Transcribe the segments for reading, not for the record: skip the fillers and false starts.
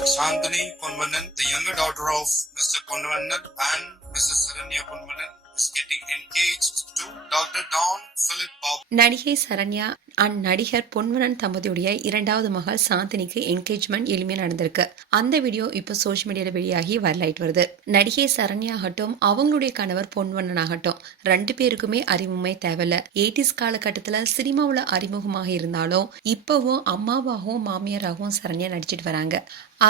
Chandani Ponvanan, the younger daughter of Mr. Ponvanan and Mrs. Saranya Ponvanan, is getting engaged to Dr. Don Philip Bob. நடிகை Saranya and நடிகர் பொன்வனன் தம்பதியுடைய இரண்டாவது மகள் சாந்தினிக்கு engagement எளிமையா நடந்திருக்கு. அந்த video இப்போ சோஷியல் மீடியால வெளியாகி வைரலாயிட்டு வருது. நடிகை சரண்யா ஆகட்டும், அவங்களுடைய கணவர் பொன்வனன் ஆகட்டும், ரெண்டு பேருக்குமே அறிமுகமே தேவையில்ல. 80s காலகட்டத்துல சினிமாவுல அறிமுகமாக இருந்தாலும் இப்பவும் அம்மாவாகவும் மாமியாராகவும் சரண்யா நடிச்சிட்டு வராங்க.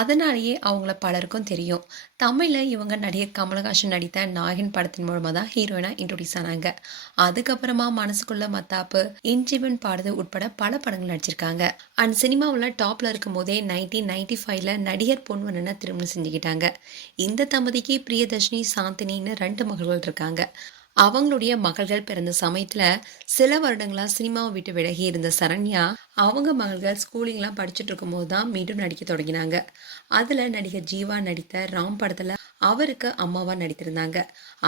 அதனாலேயே அவங்கள பலருக்கும் தெரியும். தமிழ்ல இவங்க நடிகர் கமலஹாசன் நடித்த நாயகன் படத்தின் மூலமா தான் ஹீரோயினா இன்ட்ரோடியூஸ் ஆனாங்க. அதுக்கப்புறமா மனசுக்குள்ள மத்தாப்பு, இன்ஜீவன் பாடுது உட்பட பல படங்கள் நடிச்சிருக்காங்க. அண்ட் சினிமாவில் டாப்ல இருக்கும் போதே 1995ல நடிகர் பொன்வனனை திருமணம் செஞ்சுக்கிட்டாங்க. இந்த தம்பதிக்கு பிரியதர்ஷினி, சாந்தினின்னு 2 மகள்கள் இருக்காங்க. அவங்களுடைய மகள்கள் பிறந்த சமயத்துல சில வருடங்களா சினிமாவை விட்டு விலகி இருந்த சரண்யா அவங்க மகள்கள் ஸ்கூலிங்லாம் படிச்சுட்டு இருக்கும் போது தான் மீண்டும் நடிக்க தொடங்கினாங்க. அதுல நடிகர் ஜீவா நடித்த ராம் படத்துல அவருக்கு அம்மாவா நடித்திருந்தாங்க.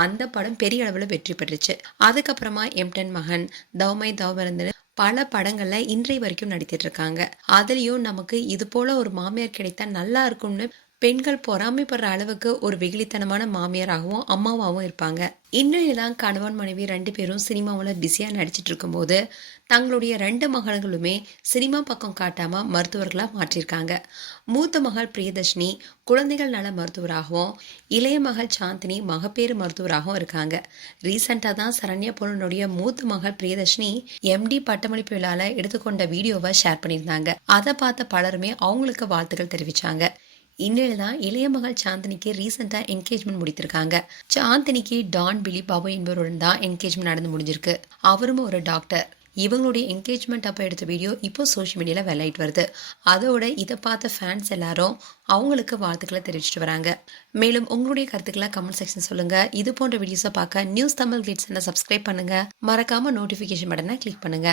அந்த படம் பெரிய அளவுல வெற்றி பெற்றுச்சு. அதுக்கப்புறமா எம்டன் மகன், தௌமை தௌமரந்தன் பல படங்கள்ல இன்றைய வரைக்கும் நடித்திட்டு இருக்காங்க. அதுலயும் நமக்கு இது போல ஒரு மாமியார் கிடைத்தா நல்லா இருக்கும்னு பெண்கள் பொறாமைப்படுற அளவுக்கு ஒரு வெகுளித்தனமான மாமியாராகவும் அம்மாவாகவும் இருப்பாங்க. இன்னும் கணவன் மனைவி 2 பேரும் சினிமாவில் பிஸியா நடிச்சிட்டு இருக்கும்போது தங்களுடைய 2 மகள்களுமே சினிமா பக்கம் காட்டாம மருத்துவர்களா மாற்றிருக்காங்க. மூத்த மகள் பிரியதர்ஷினி குழந்தைகள் நல மருத்துவராகவும், இளைய மகள் சாந்தினி மகப்பேறு மருத்துவராகவும் இருக்காங்க. ரீசெண்டா தான் சரண்யா பொருளுடைய மூத்த மகள் பிரியதர்ஷினி MD பட்டமளிப்பு விழால எடுத்துக்கொண்ட வீடியோவை ஷேர் பண்ணியிருந்தாங்க. அதை பார்த்த பலருமே அவங்களுக்கு வாழ்த்துக்கள் தெரிவிச்சாங்க. இந்நிலையில்தான் இளைய மகள் சாந்தினிக்கு ரீசெண்டா என்கேஜ்மெண்ட் முடித்திருக்காங்க. சாந்தினிக்கு டான் பிலி பாபு என்பவருடன் தான் என்கேஜ்மெண்ட் நடந்து முடிஞ்சிருக்கு. அவரும் ஒரு டாக்டர். இவங்களுடைய என்கேஜ்மெண்ட் அப்போ எடுத்த வீடியோ இப்போ சோஷியல் மீடியால வெள்ளாயிட்டு வருது. அதோட இதை பார்த்த ஃபேன்ஸ் எல்லாரும் அவங்களுக்கு வாழ்த்துக்களை தெரிவிச்சிட்டு வராங்க. மேலும் உங்களுடைய கருத்துக்களை கமெண்ட் செக்ஷன் சொல்லுங்க. இது போன்ற வீடியோஸை பார்க்க நியூஸ் தமிழ் கிளிட்ஸ் சப்ஸ்கிரைப் பண்ணுங்க. மறக்காம நோட்டிபிகேஷன் பட்டனை கிளிக் பண்ணுங்க.